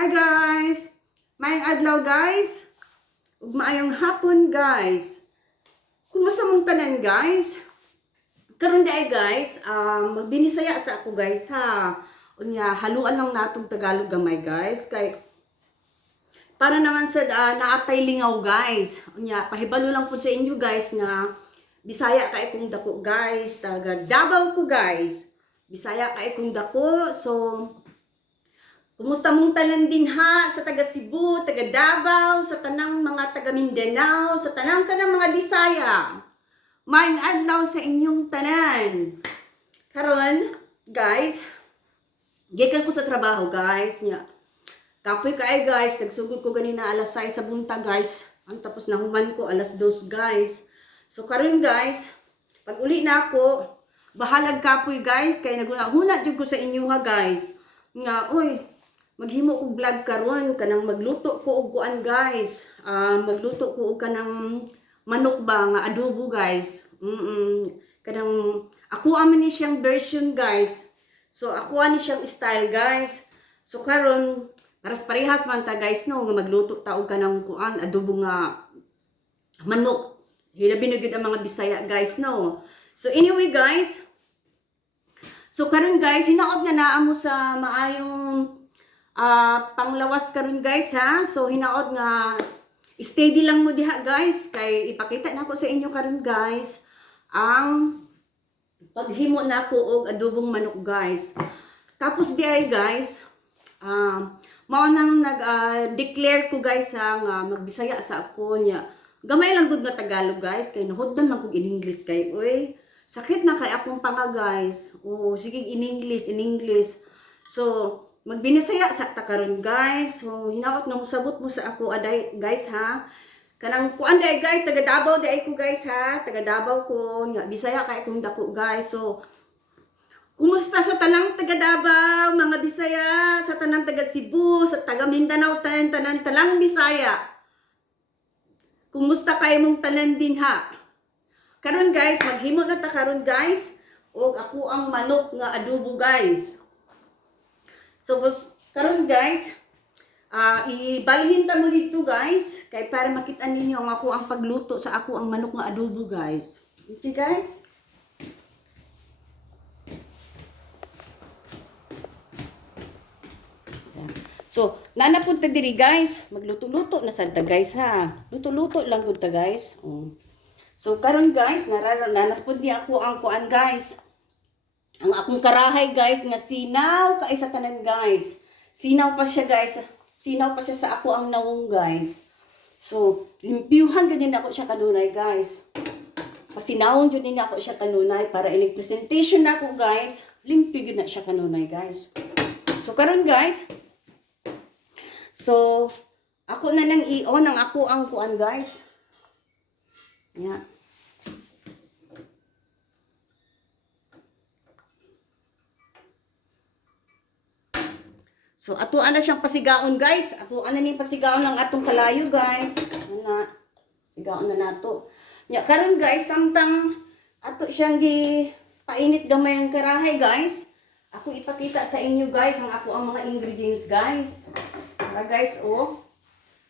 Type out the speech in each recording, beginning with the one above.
Hi guys! Mayang adlaw guys! Ug maayong hapon guys! Kumusta mong tanan guys? Karon day guys, magbinisaya sa ako guys ha. Unya haluan lang natong Tagalog gamay guys kay para naman sa naatay lingaw guys. Unya pahibalo lang pud sa inyo guys nga Bisaya kay kung dako guys, taga Davao ko guys. Bisaya kay kung dako. So kumusta mong tanan din ha sa taga Cebu, taga Davao, sa tanang mga taga Mindanao, sa tanang mga Bisaya. Maayong adlaw sa inyong tanan. Karon, guys, gikan ko sa trabaho, guys. Nya. Kapoy kay guys, nagsugod ko ganina alas 6 sa buntag, guys. Ang tapos na human ko alas 2, guys. So karon, guys, pag uli na ako, bahalag kapoy, guys, kay naguna jud ko sa inyo ha, guys. Nga, oy, maghimo og vlog karon kanang magluto ko og kuan guys. Magluto ko og kanang manok ba nga adobo guys. Kanang ako man ni siyang version guys. So ako ani siyang style guys. So karon parehas man ta guys no nga magluto ta og kanang kuan adobo nga manok. Hilabi na gyud ang mga Bisaya guys no. So anyway guys. So karon guys hinaot nga naa mo sa maayong panglawas karon guys ha. So hinaot nga steady lang mo diha guys kay ipakita nako sa inyo karon guys ang paghimo nako og adobong manok guys. Tapos di ay guys mao nang nag-declare ko guys ha nga magbisaya sa ako nya. Gamay lang gud nga Tagalog guys kay nahudlan man kog in English kay oy sakit na kay akong panga guys. Oh sige in English. So magbinisaya sa ta karon guys. So hinaot nga mosabot mo sa ako aday guys ha. Kanang kuan day guys, taga Davao day ko guys ha. Taga Davao ko, nya Bisaya kay kung dako guys. So kumusta sa tanang taga Davao, mga Bisaya, sa tanang taga Cebu, sa taga Mindanao, tanang Bisaya. Kumusta kay mong tanan din ha? Karon guys, maghimo na ta karon guys og ako ang manok nga adobo guys. So, karon guys, ibalhin ta mo dito guys, kay para makita ninyo ang ako ang pagluto sa ako ang manok nga adobo guys. Okay guys? So, nanapunta diri guys, magluto-luto na sad ta guys ha. Luto-luto lang gud ta guys. So, karon guys, nanapod ni ako ang kuan guys. Ang akong karahay guys nga sinaw kay sa tanan guys. Sinaw pa siya guys. Sinaw pa siya sa ako ang nawong guys. So, limpyuhan gud din ako siya kanunay guys. Pasinawon jud din ako siya kanunay para inig presentation nako guys. Limpyo gud na siya kanunay guys. So karon guys. So, ako na nang i-on ang ako ang kuan guys. Yeah. So, atuan na siyang pasigaon, guys. Atuan na ni pasigaon ng atong kalayo, guys. Na, sigaon na nato. Nya, karon guys, samtang ato siyang painit gamay ang karahay, guys. Ako ipakita sa inyo, guys, ang ako ang mga ingredients, guys. Para, guys, oh.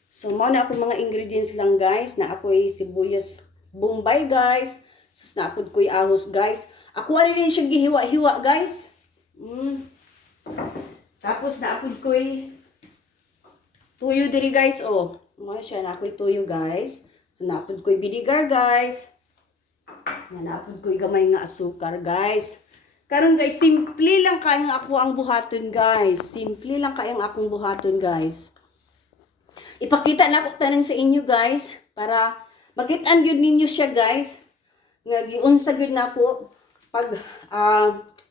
So, mao na ako mga ingredients lang, guys. Na ako'y sibuyas bombay, guys. Sus, naapod ko'y ahos, guys. Ako ano rin siyang gihiwa-hiwa, guys. Tapos naapod ko'y tuyo diri guys, oh. Mga siya, naapod tuyo guys. So naapod ko'y vinegar guys. Naapod ko'y gamay nga asukar guys. Karon guys, simple lang kayang ako ang buhaton guys. Simple lang kayang akong buhaton guys. Ipakita na ako tanan sa inyo guys. Para magitan yun ninyo siya guys. Nga giunsa gyud nako pag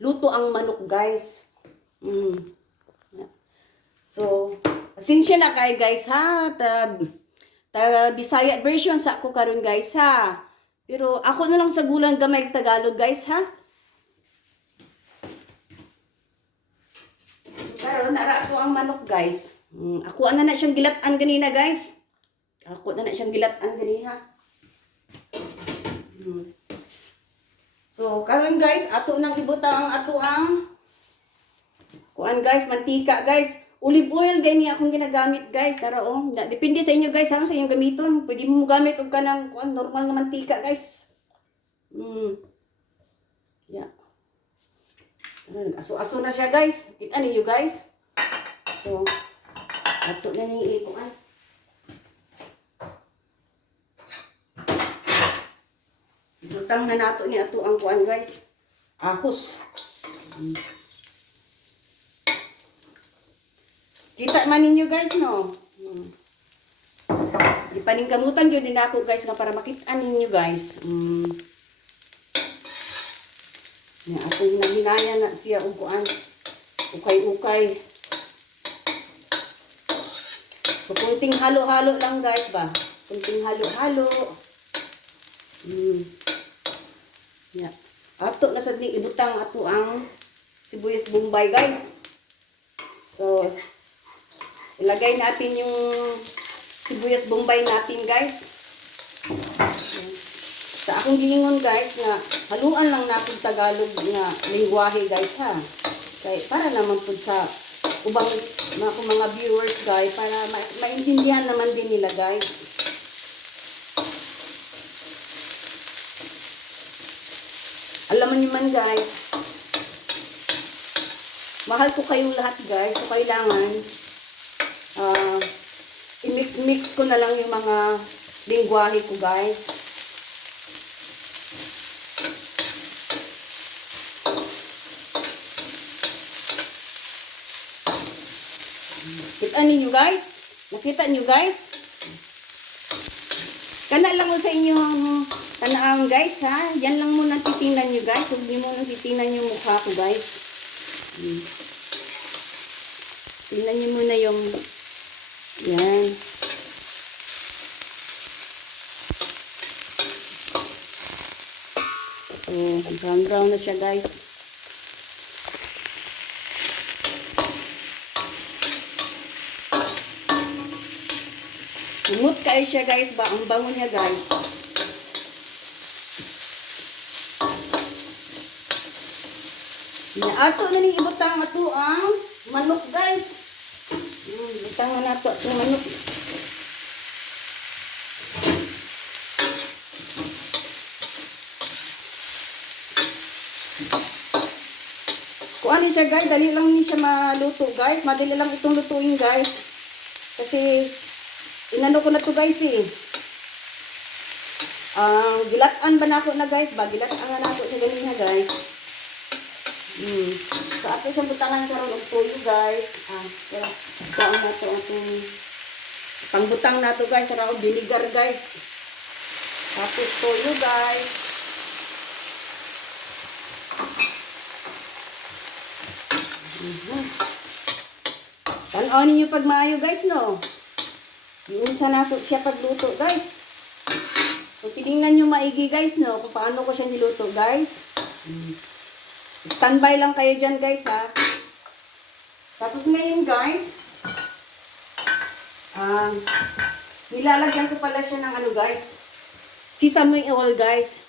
luto ang manok guys. So, pasensya na kay guys ha. Bisaya version sa ako karon guys ha. Pero ako na lang sa gulang gamay Tagalog guys ha. So, karon nara ako ang manok guys. Ako na siyang gilatan ganina guys. Ako na siyang gilatan ganina. So, karon guys, ato nang ibutang ang ato ang kuan guys, mantika guys. Olive oil din niya akong ginagamit guys. Tara oh. Depende sa inyo guys. Ano sa inyong gamiton. Pwede mo gamit og kanang normal na mantika guys. Yeah. Aso-aso na siya guys. Kita niyo guys. So, ato na ni ikuan. Butang na nato ni ato ang kuan guys. Ahos. Kita man ninyo guys no. Ipaningkamutan gyud din ako guys nga para makita ninyo guys. Ya atong nahinaya na siya og kuan. Ukay-ukay. So kunting halo-halo lang guys ba. Kunting halo-halo. Ya. Ato na sad ni ibutang ato ang sibuyas bombay guys. So ilagay natin yung sibuyas bombay natin guys. Sa akong giningon guys nga haluan lang natin Tagalog nga lingwahe guys ha. Kay para naman po sa ubang mga viewers guys para maintindihan naman din nila guys. Alam mo naman guys, mahal ko kayong lahat guys. So kailangan i-mix ko na lang yung mga lingwahe ko guys. Kita ninyo guys? Nakita nyo guys? Kana lang mo sa inyong tanaang guys ha. Yan lang muna titingnan nyo guys. Huwag nyo muna titingnan yung mukha ko guys. Tingnan nyo muna yung yan. So, brown na siya guys. Umut kayo siya guys ba? Ang bango niya guys. Ato na ning ibutang ato ang manok guys. Ibutang na nato ang manok. Kung ano siya guys, dali lang ni siya maluto guys. Madali lang itong lutuin guys. Kasi inano ko na to guys eh. Gilatan ba na ako na guys ba? Gilatan nga na ako siya ganun na guys. So ato siyang butangan karon og toyo guys. Pero kuan na to atong pangbutang na to guys. Sara og vinegar guys. Tapos toyo guys. Tan-aw ninyo pag maayo guys no. Yung sa nato siya pagluto guys. So tiningnan nyo maigi guys no kung paano ko siya niluto guys. Standby lang kayo dyan guys ha. Tapos ngayon guys, nilalagyan ko pala siya ng ano guys, sesame oil guys.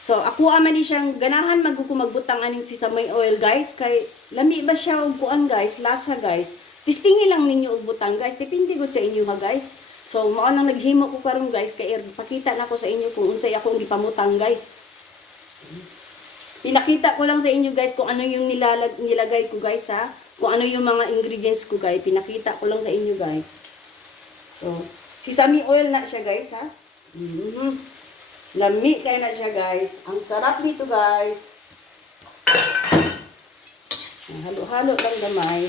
So ako aman ni siyang ganahan magbutang aning sesame oil guys. Kay lami ba siya og kuan guys, lasa guys. Tistingi lang ninyo og butang guys. Depende gud sa inyo ha guys. So mao nang naghimo ko karon guys kay pakita na ko sa inyo kung unsay akong gipamutang guys. Pinakita ko lang sa inyo guys kung ano yung nilagay ko guys ha. Kung ano yung mga ingredients ko guys. Pinakita ko lang sa inyo guys. So, sesame oil na siya guys ha. Lami kayo na siya guys. Ang sarap nito guys. Halo-halo lang gamay.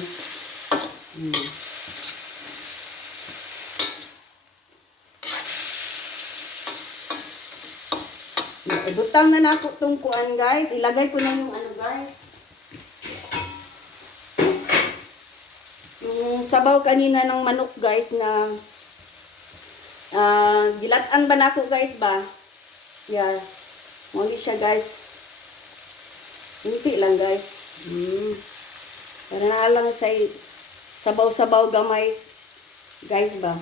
Ibutang na nako tong kuan guys. Ilagay ko na yung ano guys. Yung sabaw kanina ng manok guys na gilatan ba nako guys ba? Yeah. Muli siya guys. Hindi lang guys. Para na lang sa sabaw-sabaw gamay guys ba.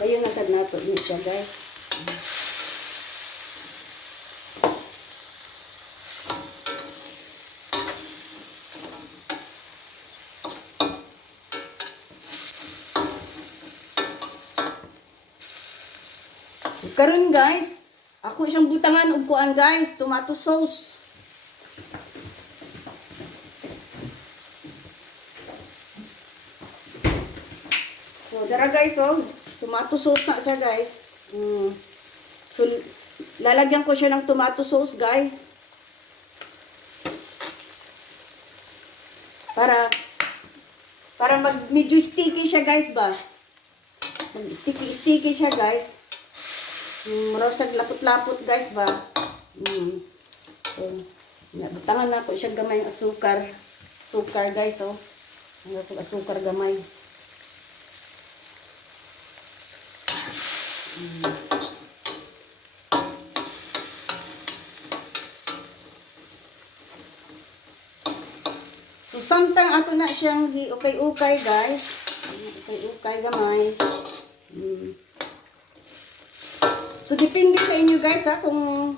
Kayo nasad nato din siya guys. Karon guys, ako siyang butangan og kuan guys, tomato sauce. So dara guys oh, tomato sauce na siya guys. So lalagyan ko siya ng tomato sauce guys. Para medyo sticky siya guys ba. Sticky siya guys. Marasag lapot-lapot guys ba. So, butangan na ko siya gamay ng asukar. Asukar guys oh. Ang asukar gamay. So samtang ato na siyang ukay-ukay guys. Ukay-ukay gamay. So depende sa inyo guys ha kung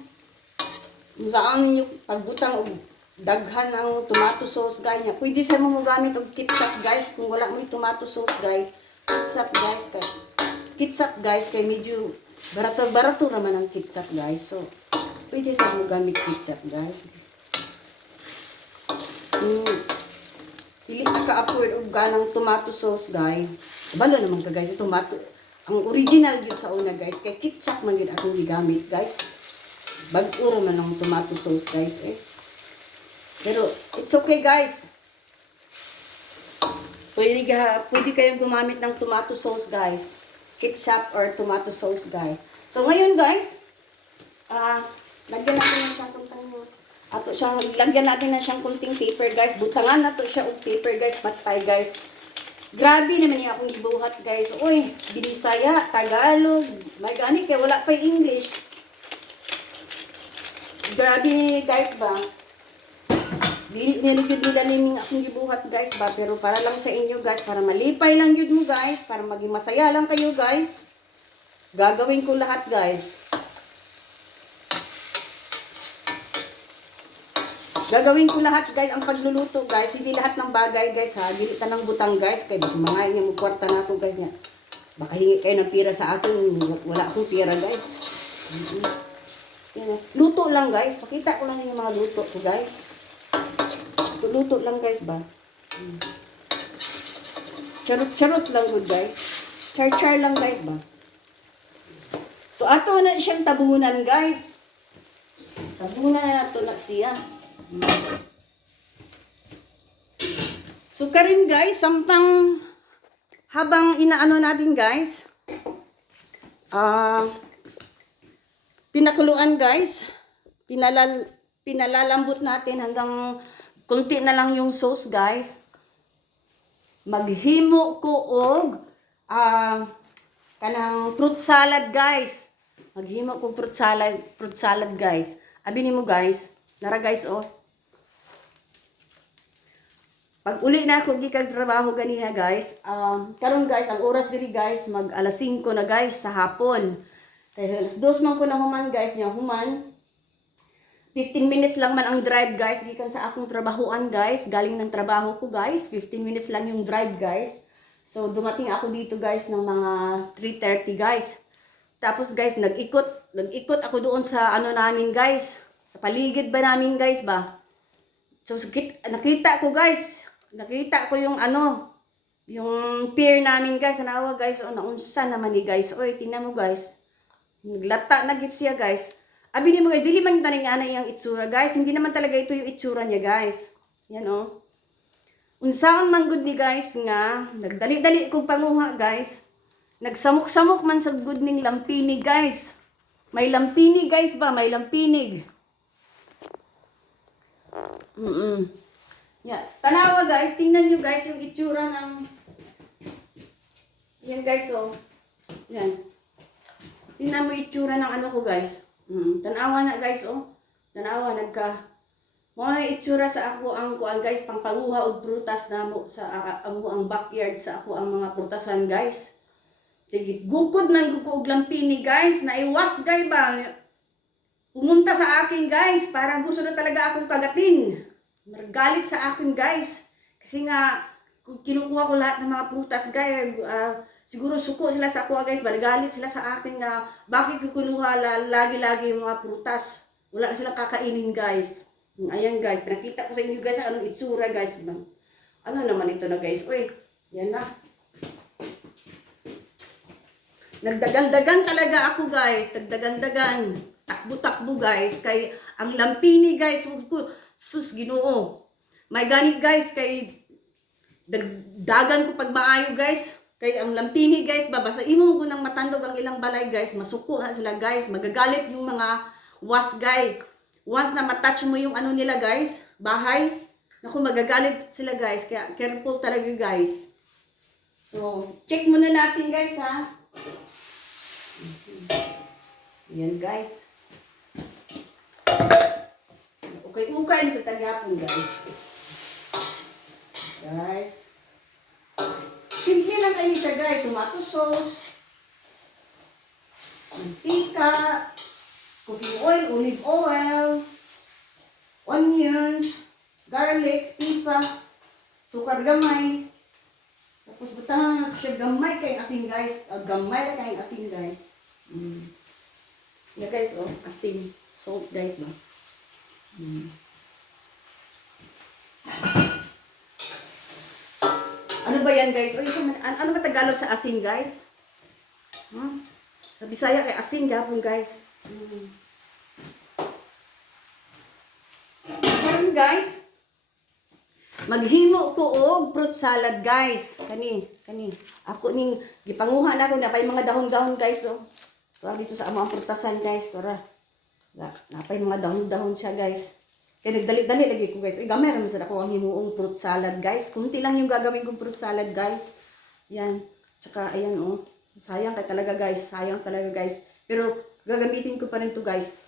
saan niyo pagbutang og daghan ng tomato sauce guys. Pwede sa mo gamit og ketchup guys kung wala mo tomato sauce guys. Ketchup guys kay medyo barato naman ang ketchup guys. So pwede sa mo gamit ketchup guys. Dili ka-afford og ganang tomato sauce guys. Balo naman ka guys, tomato. Ang original gyud sa una guys, kay ketchup man gyud akong gigamit guys. Bag-uro man ang tomato sauce guys eh. Pero it's okay guys. Pwede kayong gumamit ng tomato sauce guys. Ketchup or tomato sauce guys. So ngayon guys, lagyan natin ng siyang lagyan natin ng siyang kunting paper guys. Butangan na to siya og paper guys, patay guys. Grabe naman yung akong gibuhat guys. Uy, Binisaya, Tagalog, may gani kay wala pa English. Grabe guys ba. Niligid nila ning akong gibuhat guys ba, pero para lang sa inyo guys, para malipay lang yun mo guys, para maging masaya lang kayo guys. Gagawin ko lahat guys. Gagawin ko lahat guys ang pagluluto guys. Hindi lahat ng bagay guys ha. Dili ta nang butang guys. Kaya sa mga nga mo kwarta na ako guys. Baka hingi kayo ng pira sa akin. Wala akong pira guys. Luto lang guys. Pakita ko lang yung mga luto ko guys. Luto lang guys ba. Charot lang good guys. Char lang guys ba. So ato na siyang tabunan guys. Tabunan na ito na siya. So karon guys, samtang habang inaano natin guys, pinakuluan guys, pinalalambot natin hanggang kunti na lang yung sauce guys. Maghimo ko og kanang fruit salad guys. Maghimo ko fruit salad guys. Abi nimo guys, nara guys oh. Pag uli na ako gikan trabaho ganiya guys, karon guys ang oras diri guys mag alas 5 na guys sa hapon. Kay alas 2 man ko na human guys, nya human. 15 minutes lang man ang drive guys gikan sa akong trabahoan guys, galing ng trabaho ko guys, 15 minutes lang yung drive guys. So dumating ako dito guys ng mga 3:30 guys. Tapos guys nag-ikot ako doon sa ano namin guys, sa paligid ba namin guys ba. So nakita ko yung ano, yung pier namin guys, tanawa guys, o naunsa naman ni guys. Oy, tingnan mo guys. Naglata na gid siya guys. Abi ni mo guys, dili man taning ana iyang itsura guys. Hindi naman talaga ito yung itsura niya guys. Yan oh. Unsaon man gud ni guys nga nagdali-dali kog panguha guys. Nagsamok-samok man sa gud ning lampinig guys. May lampinig guys ba, may lampinig. Yeah. Tanawa guys, tingnan nyo guys yung itsura ng yan guys oh. Yan. Tingnan mo itsura ng ano ko guys. Tanawa na guys oh. Tanawa mga itsura sa ako ang kuan guys, pangpanguha og prutas namo sa ang backyard sa ako ang mga prutasan guys. Tigit gukod man gud og lampini guys, naiwas guys ba. Pumunta sa akin guys, parang gusto na talaga akong kagatin. Margalit sa akin guys. Kasi nga, kinukuha ko lahat ng mga prutas guys. siguro suko sila sa ako guys, balagalit sila sa akin na bakit ko kinuha lagi-lagi yung mga prutas. Wala na silang kakainin guys. Ayan guys, pinakita ko sa inyo guys anong itsura guys. Ano naman ito na guys, uy, yan na. Nagdagang-dagang talaga ako guys, nagdagang-dagang. Takbo-takbo guys, kay ang lampini guys, sus ginoo. May gani guys, kay dagan ko pag maayo guys. Kay ang lampini guys, babasa imong ko ng matandog ang ilang balay guys, masuko na sila guys, magagalit yung mga was guys. Once na matouch mo yung ano nila guys, bahay, naku magagalit sila guys, kaya careful talaga guys. So, check muna natin guys ha. Yan guys. Okay sa tagyapon guys. Guys. Simple lang kayo siya guys. Tomato sauce, mantika, cooking oil, olive oil, onions, garlic, pipa, sukar gamay. Tapos butahan natin siya gamay kayong asin guys. Gamay na kayong asin guys. Yeah guys, oh, asin. Salt guys ba? Ano ba yan guys? O, ano ba Tagalog sa asin guys? Sa Bisaya kay asin gapon guys. So guys, maghimo ko og fruit salad guys. Kani. Ako ning gipanguha na ko na pay mga dahon-dahon guys oh. Tuwa dito sa among prutasan guys, tora. Napay mga dahon-dahon siya guys. Kaya nagdali-dali lagi ko guys. Uy, gamay naman sa ako ang himuong fruit salad guys. Kunti lang yung gagawin kong fruit salad guys. Yan. Tsaka ayan oh. Sayang talaga guys. Sayang talaga guys. Pero gagamitin ko pa rin to guys.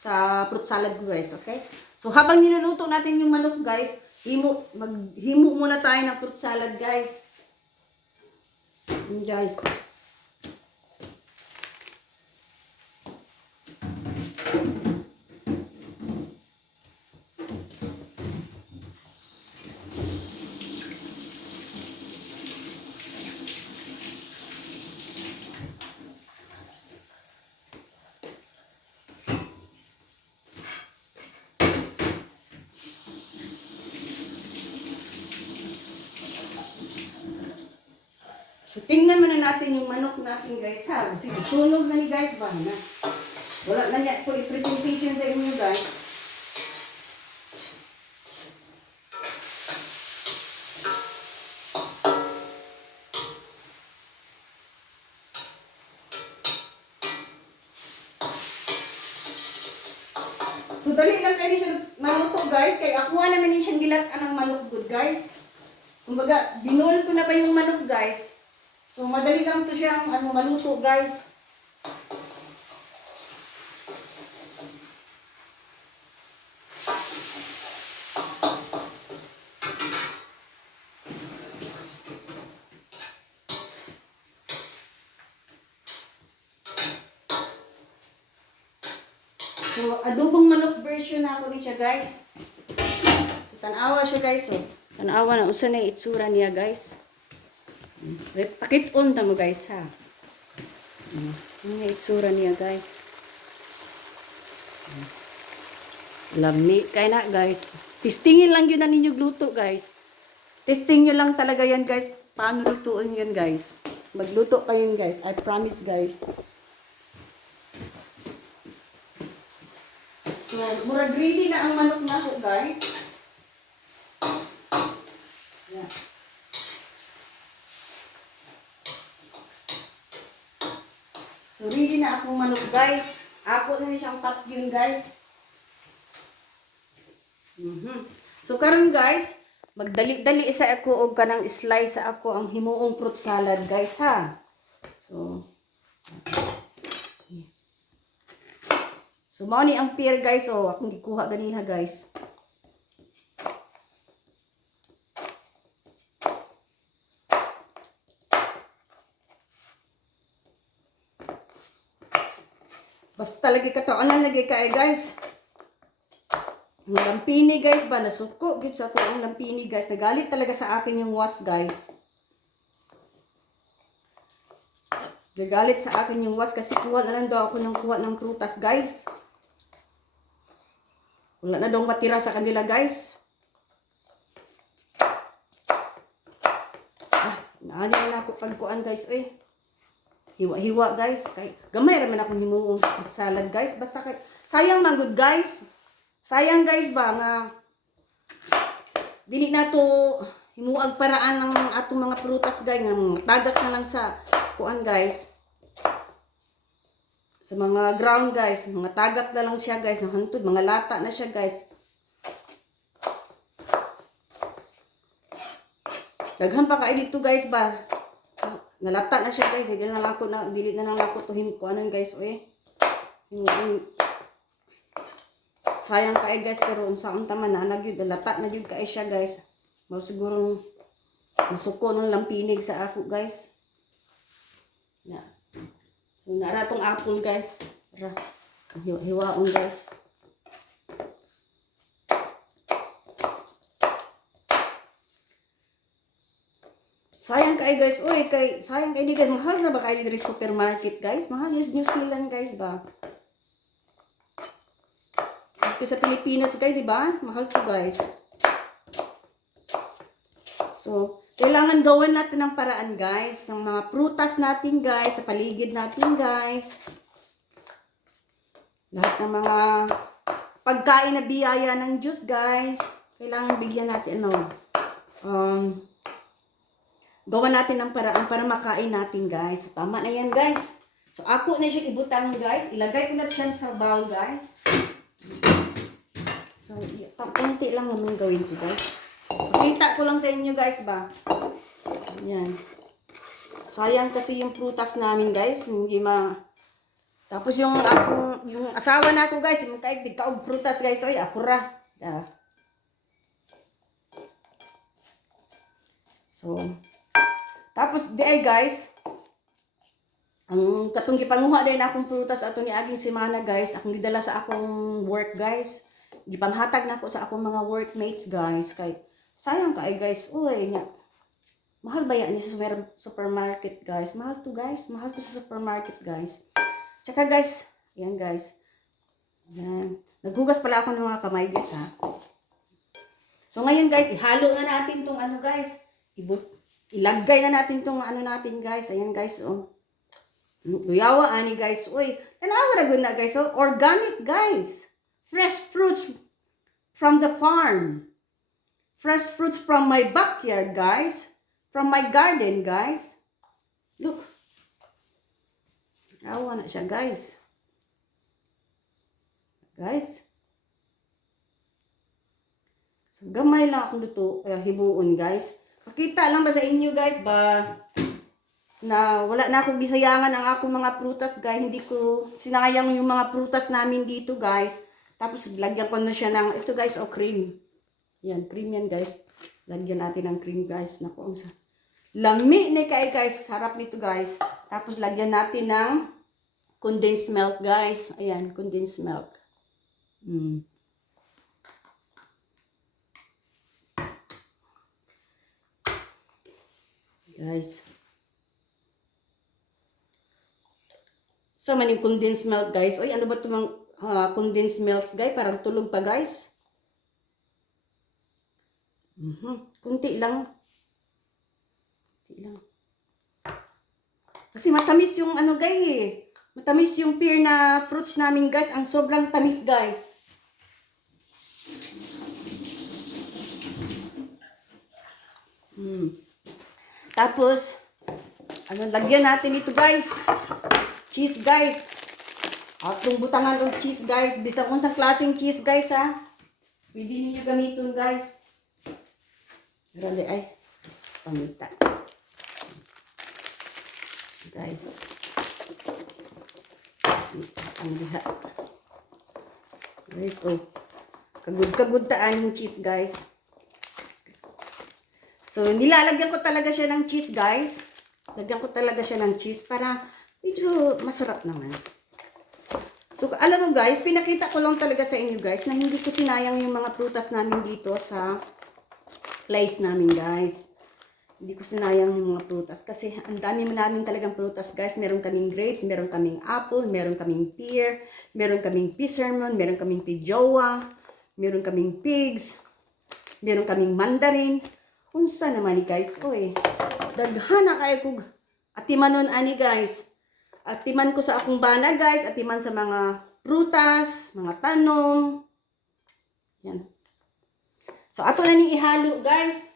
Sa fruit salad ko guys. Okay? So habang niluluto natin yung manok guys, maghimo muna tayo ng fruit salad guys. Yun guys. So, tingnan muna natin yung manok natin guys ha. Kasi sunog na ni guys ba na. Wala na niya po i-presentation sa inyo guys. So, dali lang kayo siya maluto guys. Kaya akuha naman yung siyang dilatan ng manok good guys. Kumbaga, binul ko na pa yung manok guys. So, madali lang to siyang maluto, guys. So, adobong manok version na ako ni siya, guys. So, tanawa siya, guys. So, tanawa na. Usa na itsura niya, guys. Pakit-on ta mo guys ha. Ang itsura niya guys. Lami kay na guys. Testingin lang yun na ninyo gluto guys. Testing nyo lang talaga yan guys. Paano lutuin yan guys. Magluto kayo guys. I promise guys. So, murag ready na ang manok na ko guys. Yeah. So, ready na akong manok, guys. Ako na siyang cut yun, guys. So, karon guys, magdali-dali isa ako o kanang slice sa ako ang himuong fruit salad, guys, ha. So, mao ni ang pear, guys. O, akong gikuha ganiha, guys. Basta lagi ka to. Alam lagi ka guys. Ang lampini guys ba. Nasuko. Good sa ako ang lampini guys. Nagalit talaga sa akin yung was guys. Nagalit sa akin yung was kasi kuha na lang daw ako ng kuha ng prutas, guys. Wala na daw matira sa kanila, guys. Naano na ako pagkuan, guys. Uy. Hiwa-hiwa, guys. Kay gamay raman akong himuong salad, guys. Basta kay sayang man good, guys. Sayang, guys, ba nga dili na to himuag paraan ng atong mga prutas, guys, nga tagak na lang sa kuan, guys. Sa mga ground, guys, mga tagak na lang siya, guys, nahantod, mga lata na siya, guys. Daghan pa kay dito, guys, ba. Nalata na siya, guys. Dili na lang ako tuhim ko ano, guys, oy. Sayang kay, guys, pero unsaon ta man na gyud nalata na gyud kay siya, guys. Mao siguro masuko ng lampinig sa ako, guys. Na. So nara tong apple, guys. Tara. Hiwaon, guys. Sayang kay, guys. Uy, sayang kay di, guys. Mahal na ba kayo diri supermarket, guys? Mahal is New Zealand, guys, ba? Kasi sa Pilipinas, guys, di ba? Mahal to, guys. So, kailangan gawin natin ng paraan, guys. Ng mga prutas natin, guys. Sa paligid natin, guys. Lahat ng mga pagkain na biyaya ng Diyos, guys. Kailangan bigyan natin, gawa natin ng paraan para makain natin, guys. So, tama na yan, guys. So, ako na siya ibutang, guys. Ilagay ko na siya sa bowl, guys. So, konti lang naman gawin ko, guys. Pakita ko lang sa inyo, guys, ba? Yan. Sayang kasi yung prutas namin, guys. Hindi Tapos yung asawa na ako, guys. Kahit di kaog prutas, guys. Oy, ako ra. Yeah. So, tapos di ay, guys, ang katong gipanguha din akong prutas ato ni aging semana, guys, akong gidala sa akong work, guys. Gipanghatag na ako sa akong mga workmates, guys. Kay sayang kay, guys. Uy, nya. Mahal ba yan ni sa supermarket, guys? Mahal to, guys. Mahal to sa supermarket, guys. Tsaka, guys, yan, guys. Yan. Naghugas pala ako ng mga kamay, guys, ha. So ngayon, guys, ihalo na natin tong ano, guys. Ilagay na natin tong ano natin, guys. Ayan, guys, oh. Luyawa, ani, guys. Uy, tanawa na na, guys, oh. Organic, guys. Fresh fruits from the farm. Fresh fruits from my backyard, guys. From my garden, guys. Look. Tanawa na siya, guys. Guys. So, gamay lang akong luto, hibuon, guys. Pakita lang ba sa inyo, guys, ba na wala na akong gisayangan ang akong mga prutas, guys. Hindi ko sinayang yung mga prutas namin dito, guys. Tapos lagyan ko na siya ng ito, guys, o cream. Yan, cream yan, guys. Lagyan natin ng cream, guys. Naku, lami ni kay, guys. Sarap nito, guys. Tapos lagyan natin ng condensed milk, guys. Ayan, condensed milk. Guys. So, maning condensed milk, guys. Oy, ano ba itong condensed milks, guys? Parang tulog pa, guys. Kunti lang. Kunti lang. Kasi matamis yung ano, guys, eh. Matamis yung pear na fruits namin, guys. Ang sobrang tamis, guys. Tapos, lagyan natin ito, guys. Cheese, guys. Atong butangan ng cheese, guys. Bisang unsang klaseng cheese, guys, ha. Pwede ninyo gamiton, guys. Rali, ay. Pamita. Guys. Ang liha. Guys, oh. Kagud-kagud taan yung cheese, guys. So, nilalagyan ko talaga siya ng cheese, guys. Lagyan ko talaga siya ng cheese para medyo masarap naman. So, alam mo, guys, pinakita ko lang talaga sa inyo, guys, na hindi ko sinayang yung mga prutas namin dito sa place namin, guys. Hindi ko sinayang yung mga prutas kasi ang dami namin talagang prutas, guys. Meron kaming grapes, meron kaming apple, meron kaming pear, meron kaming pissermon, meron kaming pijowa, meron kaming pigs, meron kaming mandarin. Unsa naman ni guys, oy. Daghana kay kog atimanon ani guys. Atiman ko sa akong bana guys, atiman sa mga prutas, mga tanom. Yan. So ato na ni ihalo guys.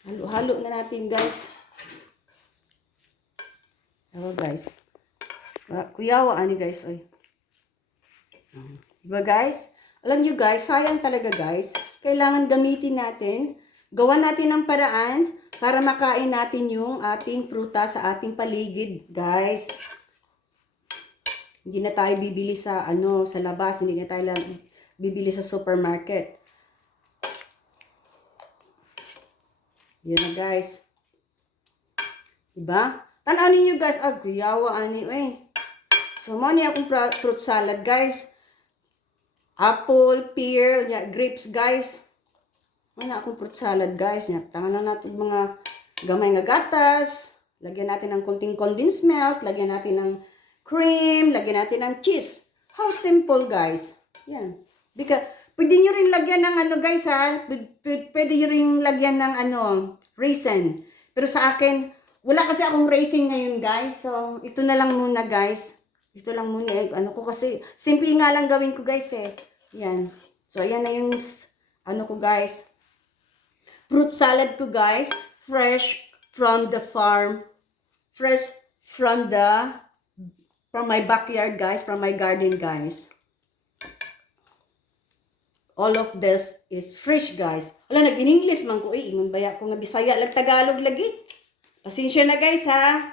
Halo-halo na natin guys. Awa guys. Kuyawa ani guys, oy. Diba guys? Alam nyo guys, sayang talaga guys. Kailangan gamitin natin. Gawan natin ng paraan para makain natin yung ating prutas sa ating paligid, guys. Hindi na tayo bibili sa sa labas, hindi na tayo bibili sa supermarket. Yan na guys. Diba? Tanaw ninyo guys, kuyawa ani So mo ni akong fruit salad guys. Apple, pear, grapes guys. Ano akong fruit salad guys. Tangan lang natin mga gamay nga gatas. Lagyan natin ng konting condensed milk. Lagyan natin ng cream. Lagyan natin ng cheese. How simple guys. Yan. Because, pwede nyo rin lagyan ng guys ha. Pwede nyo rin lagyan ng raisin. Pero sa akin, wala kasi akong raisin ngayon guys. So, ito na lang muna guys. Ito lang muna. Ko kasi, simple nga lang gawin ko guys Yan. So, ayan na yung ko guys. Fruit salad ko guys. Fresh from the farm. Fresh from my backyard guys. From my garden guys. All of this is fresh guys. Wala, nag-in-English man ko ingon baya ko nga Bisaya lag Tagalog lagi. Pasensya na guys ha.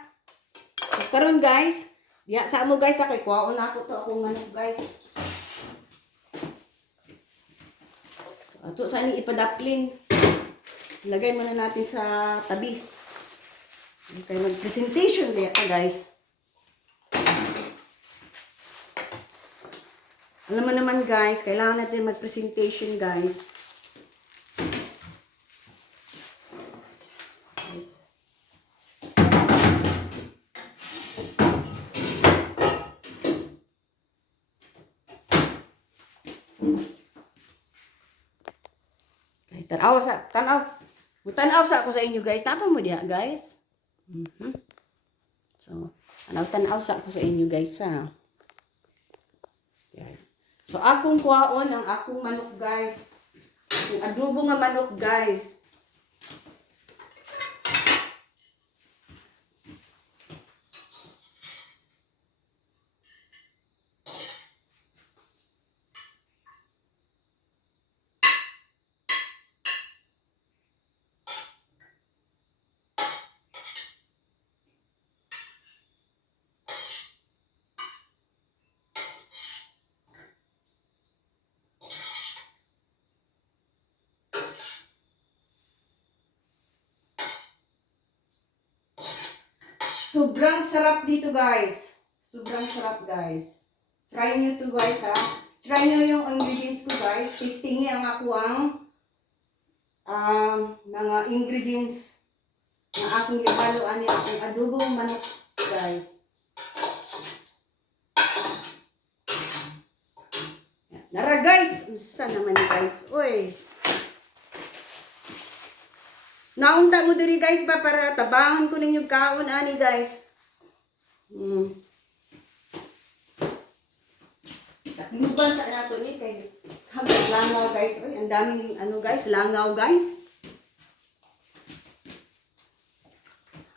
So, karon guys. Diya sa mo guys kay kuwaon na ako to akong guys. Ato sa ini ipadapling. Ilagay muna natin sa tabi. Okay, mag-presentation kaya guys. Alam mo naman guys, kailangan natin mag-presentation guys. Tanaw sa ako sa inyo guys. Tapa mo diha guys. So, tanaw sa ako sa inyo guys ha. Yan. So, akong kuhaon ang akong manok guys. Yung adobo nga manok guys. Sobrang sarap dito guys. Sobrang sarap guys. Try nyo to guys ha. Try nyo yung ingredients ko guys. Testingin ang ako mga ingredients na aking ihaluan ni aking adobong manok guys. Nara guys. Usa naman guys. Uy. Naunta mo diri guys ba para tabangan ko ninyo kaon ani guys. Takluban sa nato ni kay hanggang langaw guys. Oy, ang daming guys, langaw guys.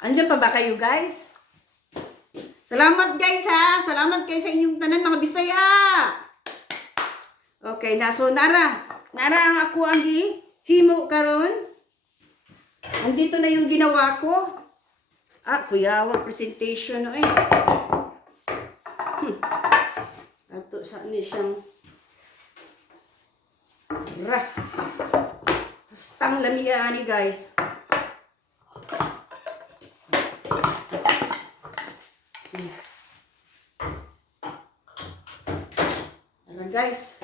Andiyan pa ba kayo guys? Salamat guys ha. Salamat kayo sa inyong tanan mga Bisaya. Okay, so nara ang ako ang himo karon. Andito na yung ginawa ko. Kuyawa, presentation no Ato saan ni siyang Hastang lamiya ni guys. Guys.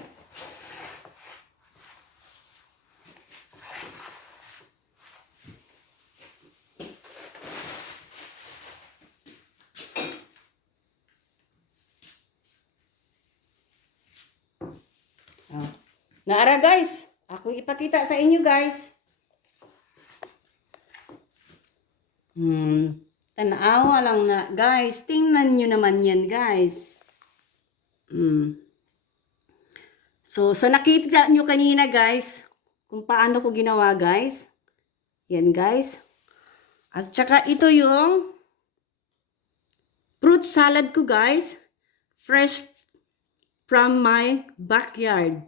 Oh. Naara guys, ako ipakita sa inyo guys. Tanawa lang na guys. Tingnan nyo naman yan guys. So, sa nakita nyo kanina guys, kung paano ko ginawa guys. Yan guys. At saka ito yung fruit salad ko guys. Fresh from my backyard.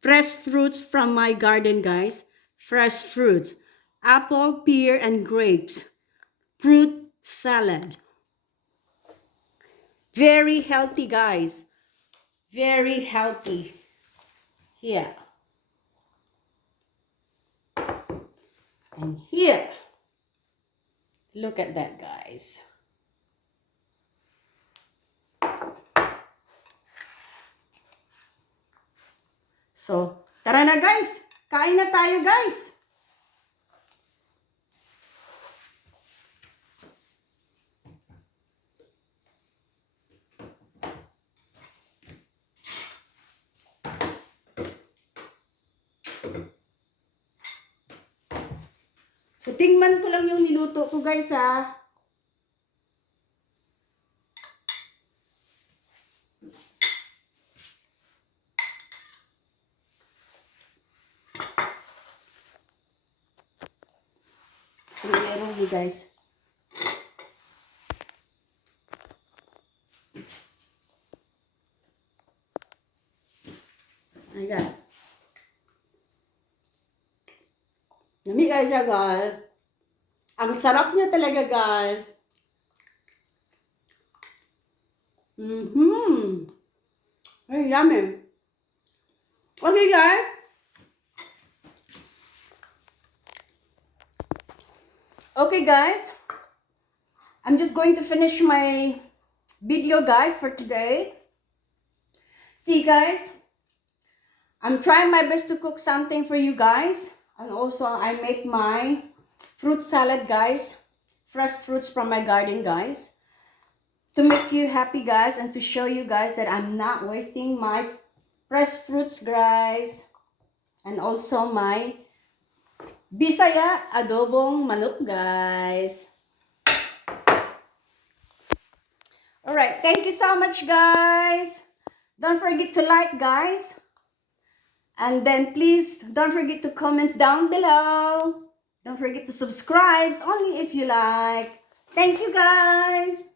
Fresh fruits from my garden guys. Fresh fruits. Apple, pear, and grapes. Fruit salad. Very healthy guys. Very healthy. Here. And here. Look at that guys. So, tara na guys. Kain na tayo guys. So, tingnan ko lang yung niluto ko guys ha. Meron din guys. Ayan. Nami guys siya guys. Ang sarap niya talaga guys. Ay, yummy. Okay guys. Okay guys. I'm just going to finish my video guys for today. See guys. I'm trying my best to cook something for you guys. And also I make my fruit salad guys. Fresh fruits from my garden guys. To make you happy guys and to show you guys that I'm not wasting my fresh fruits guys. And also my Bisaya adobong manok guys. Alright, thank you so much guys. Don't forget to like guys. And then please don't forget to comment down below. Don't forget to subscribe only if you like. Thank you guys.